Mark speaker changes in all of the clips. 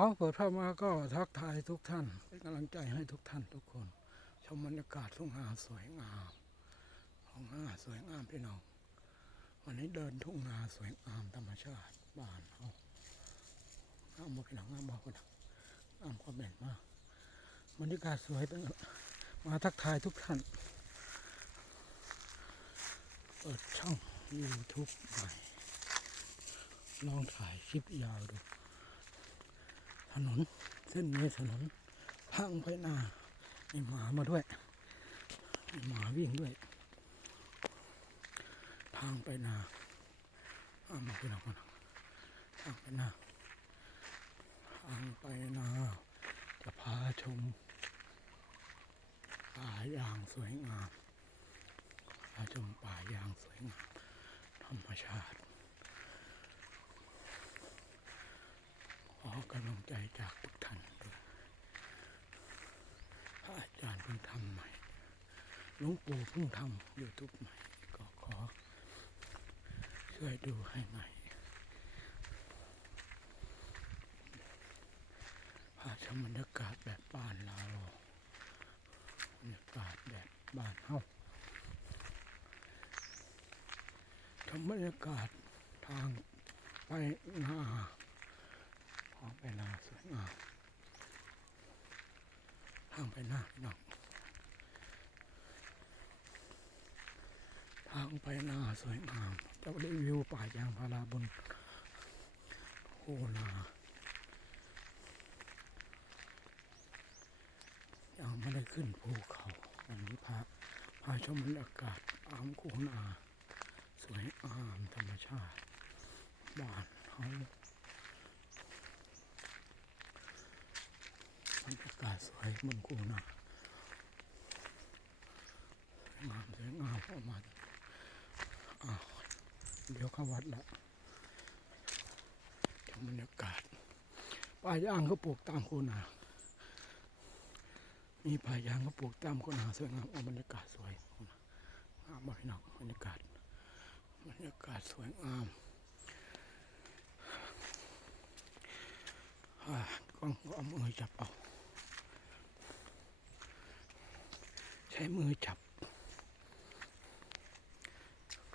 Speaker 1: เอาเปิดภาพมาก็ทักทายทุกท่านเป็นกำลังใจให้ทุกท่านทุกคน ชมบรรยากาศทุ่งนาสวยงามทุ่งนาสวยงามพี่น้อง วันนี้เดินทุ่งนาสวยงามธรรมชาติบ้านเขางามบ่พี่น้องงามบ่พี่น้องามคอมเมนต์มากบรรยากาศสวยเป็นมาทักทายทุกท่าน เปิดช่อง YouTube ใหม่ลองถ่ายคลิปยาวดู ถนนเส้นนี้ถนนพังไปหน้ามีหมามาด้วยมีหมาวิ่งด้วย ทางไปนาเอามาไปหนักมาทางไปนาทางไปนาจะพาชมป่าอย่างสวยงามพาชมป่าอย่างสวยงามธรรมชาติ ขอกำลังใจจากทุกท่านด้วยพระอาจารย์เพิ่งทำใหม่หลวงปู่เพิ่งทำยูทูบใหม่ ก็ขอ ช่วยดูให้หน่อยพาชมบรรยากาศแบบบ้านเราบรรยากาศแบบบ้านเฮาชมบรรยากาศทางไปหน้าางไปนาสวยงามทางไปนาพี่น้องทางไปนาสวยงามจะรีวิวป่ายางพาราบนโคนายังไม่ได้ขึ้นภูเขาวันนี้พาพาชมบรรยากาศอามโคนาสวยงามธรรมชาติบ้านเขา บรรยา กาศสวยมืองกูนะงามสวยงามออกมาเดี๋ยวเข้าวัดละชมบรรยากาศป่ายางก็ปลูกตามโคูนามีป่ายางก็ปลูกตามโคูนาสวยงามอบรรยากาศสวยงามมากน้องบรรยากาศบรรยากาศสวยงามกล้องก็เอามือจับเอา ช้มือจับ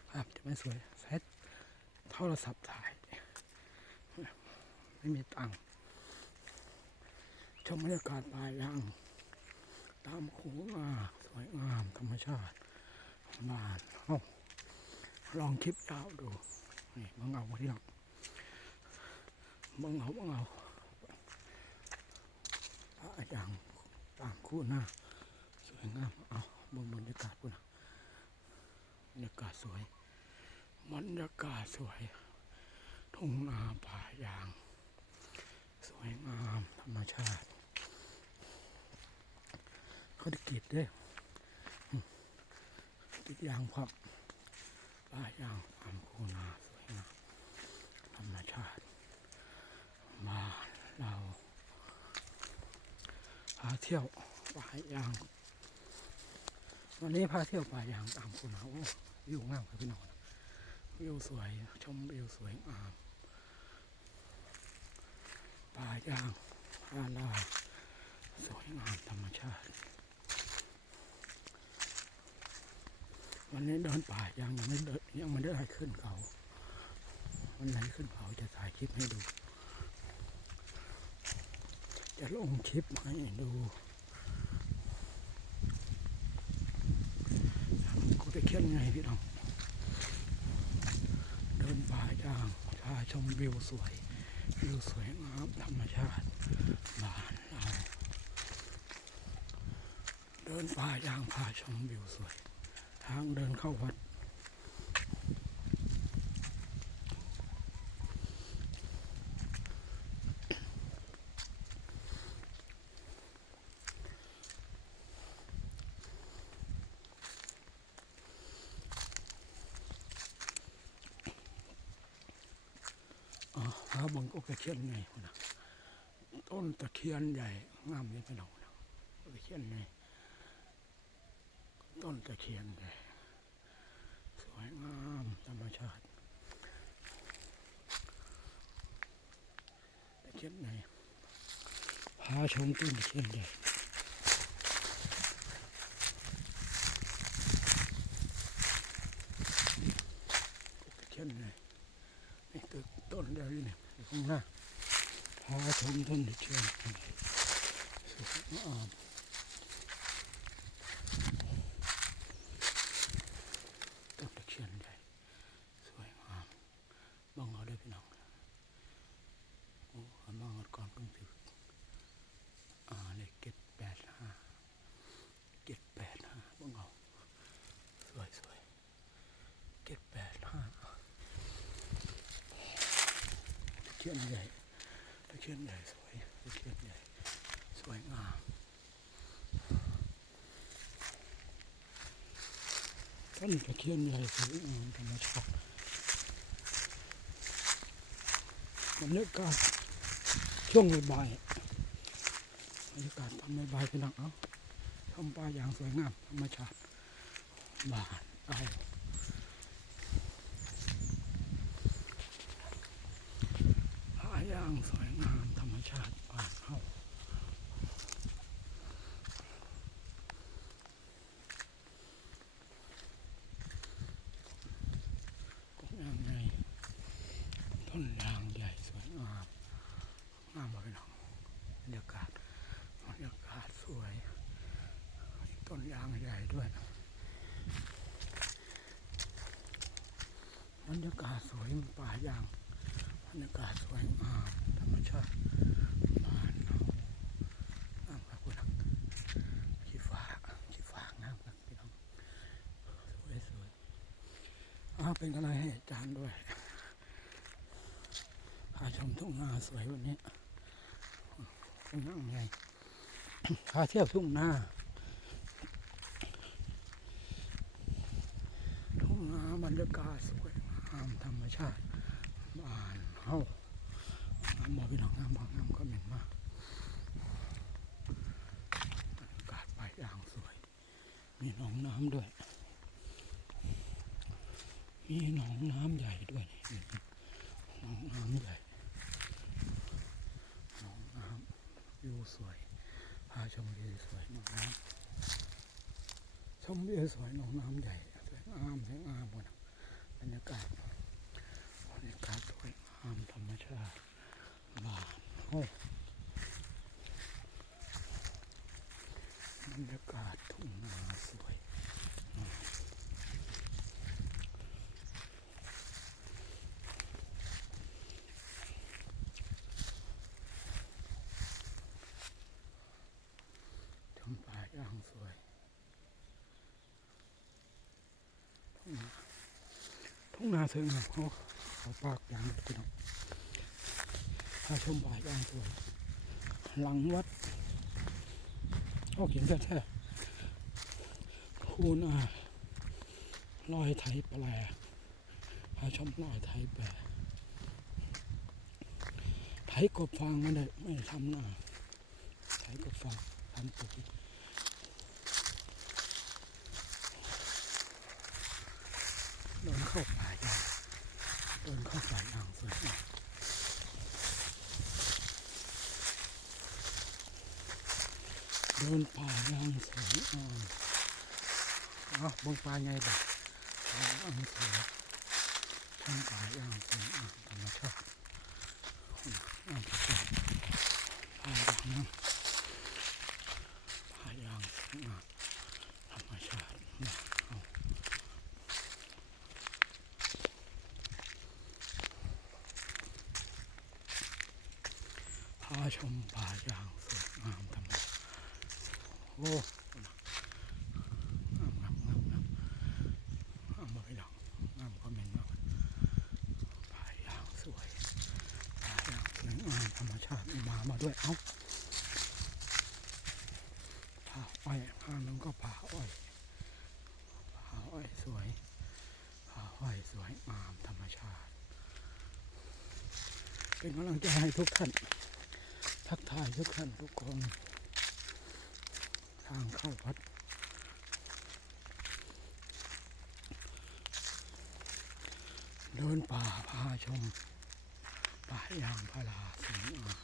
Speaker 1: ภาพจะไม่สวยใช้โทรศัพท์ถ่าย ไม่มีตังค์ชมบรรยากาศป่ายางตามโขงอาสวยงามธรรมชาติบ้านเอาลองคลิปยาวดูนี่มังเอาที่หลังมังเอามังเอาป่ายางตามคู่หน้า วยงาม เอาบนบรรยากาศพุ่นะบรรยากาศสวยบรรยากาศสวย ทุ่งนาป่ายาง สวยงามธรรมชาติ เขาได้กรีดด้วยอืมกรีดยางพับป่ายางตามคูนาสวยงามธรรมชาติบ้าเราพาเที่ยวป่ายาง วันนี้พาเที่ยวป่ายางตามคุณเขาวิวงามครับพี่น้องวิวสวยชมวิวสวยงามป่ายางพาลาสวยงามธรรมชาติ วันนี้เดินป่ายางยังไม่เดินยังไม่ได้ขึ้นเขาวันไหนขึ้นเขาจะถ่ายคลิปให้ดู จะลงคลิปให้ดู กูไปเขียนไงพี่น้อง เดินป่ายางพาชมวิวสวย วิวสวยงามธรรมชาติบ้านเรา เดินป่ายางพาชมวิวสวย ทางเดินเข้าวัด บงก็ตะเคียนไงนะต้นตะเคียนใหญ่งามเลยพี่น้องนะตะเคียนไงต้นตะเคียนใหญ่สวยงามธรรมชาติตะเคียนไงพาชมต้นตะเคียนใหญ่ตะเคียนใหญ่ นี่ตึกต้นเดียวนี่อยู่ข้างหน้าหอชมต้นเคียนใหญ่สวยงามต้นตะเคียนใหญ่สวยงามบังเอาได้อพี่น้องโอ้ขมองก่อนเพิ่งถึง อ่าเลขเจ็ดแปดห้าเจ็ดแปดห้าบ้างเอาสวยสวยเจ็ดแปดห้าตะเคี ยนใหญ่ตะเคียนใหญ่สวยตะเคียนใหญ่สวยงามต้นตะเคียนใหญ่สวยงามธรรมชาติบรรยากาศช่วงบ่ายบรรยากาศทำในบายเป็นหนังเอาทำปลาอย่างสวยงามธรรมชาติบานเอาปลางสวยงามธรรมชาติบาเอาต้นยางใหญ่ต้นยางใหญ่สวยงามงามเลยน้องบรรยากาศบรรยากาศสวย ต้นยางใหญ่ด้วยบรรยากาศสวยป่ายาง รรยากาศสวยงามธรรมชาติบ้านเรางามครับคุณขี้ฟ้าขี้ฟ้างามครับพี่น้องสวยสวยอ้าเป็นกำลังให้อาจารย์ด้วยพาชมทุ่งนาสวยวันนี้เป็นยังไงพาเที่ยวทุ่งนาทุ่งนาบรรยากาศสวยงามธรรมชาติบ้าน เฮาบ่พี่น้องงามบ่งามก็เหม็นมากบรรยากาศไปอ่างสวย มีหนองน้ำด้วย มีหนองน้ำใหญ่ด้วยหนองน้ำใหญ่หนองน้ำวิวสวยพาชมวิวสวยหนองน้ำชมวิวสวยหนองน้ำใหญ่สวยงามสวยงามหมดบรรยากาศบรรยากาศามธรรมชาติบานโอ้บรรยากาศทุ่งนาสวยงามชมป่าย่างสวยทุ่งนาทุ่งนาสวยงามเขา เขาปากยางพี่น้องพาชมป่าย่างสวย หลังวัดเขาเขียนแท้ๆคูนาลอยไทยแปลพาชมลอยไทยแปลไทยกบฟางไม่ได้ไม่ทำหน้าไทยกบฟางทำปุ๋ยเดินเข้าป่าย่าง เดินเข้าป่าย่างสวยงามเดินป่าย่างสวยอ่อนเอาบงปลาไงบ่ป่าย่างสวยทั้งป่าย่างสวยอ่อนธรรมชาติงามที่สุดป่าย่างงามป่าย่างสวยงามธรรมชาติเอา พา ชมป่าอย่างสวยงามธรรมชาติโอ้งามงามงามงามงามเลยดอกงามก็เหม็นมากป่าอย่างสวยป่าอย่างสวยงามธรรมชาติมามาด้วยเอ้าป่าอ้อยข้างนั้นก็ป่าอ้อยป่าอ้อยสวยป่าอ้อยสวยงามธรรมชาติ เป็นกำลังใจให้ทุกท่าน ทักทายทุกท่านทุกคน ทางเข้าวัด เดินป่าพาชม ป่ายางพาราสวยา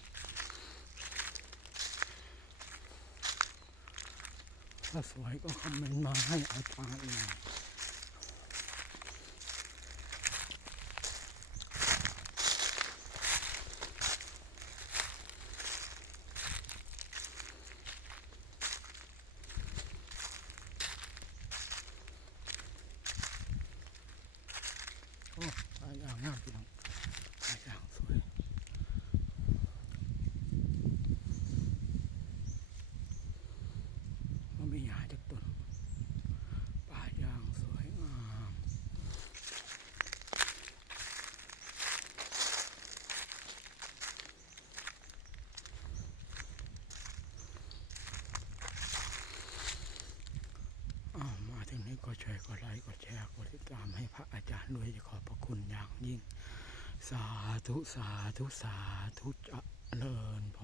Speaker 1: ถ้าสวยก็คอมเมนต์มาให้อาจารย์เลย สาธุ สาธุ สาธุเจริญพ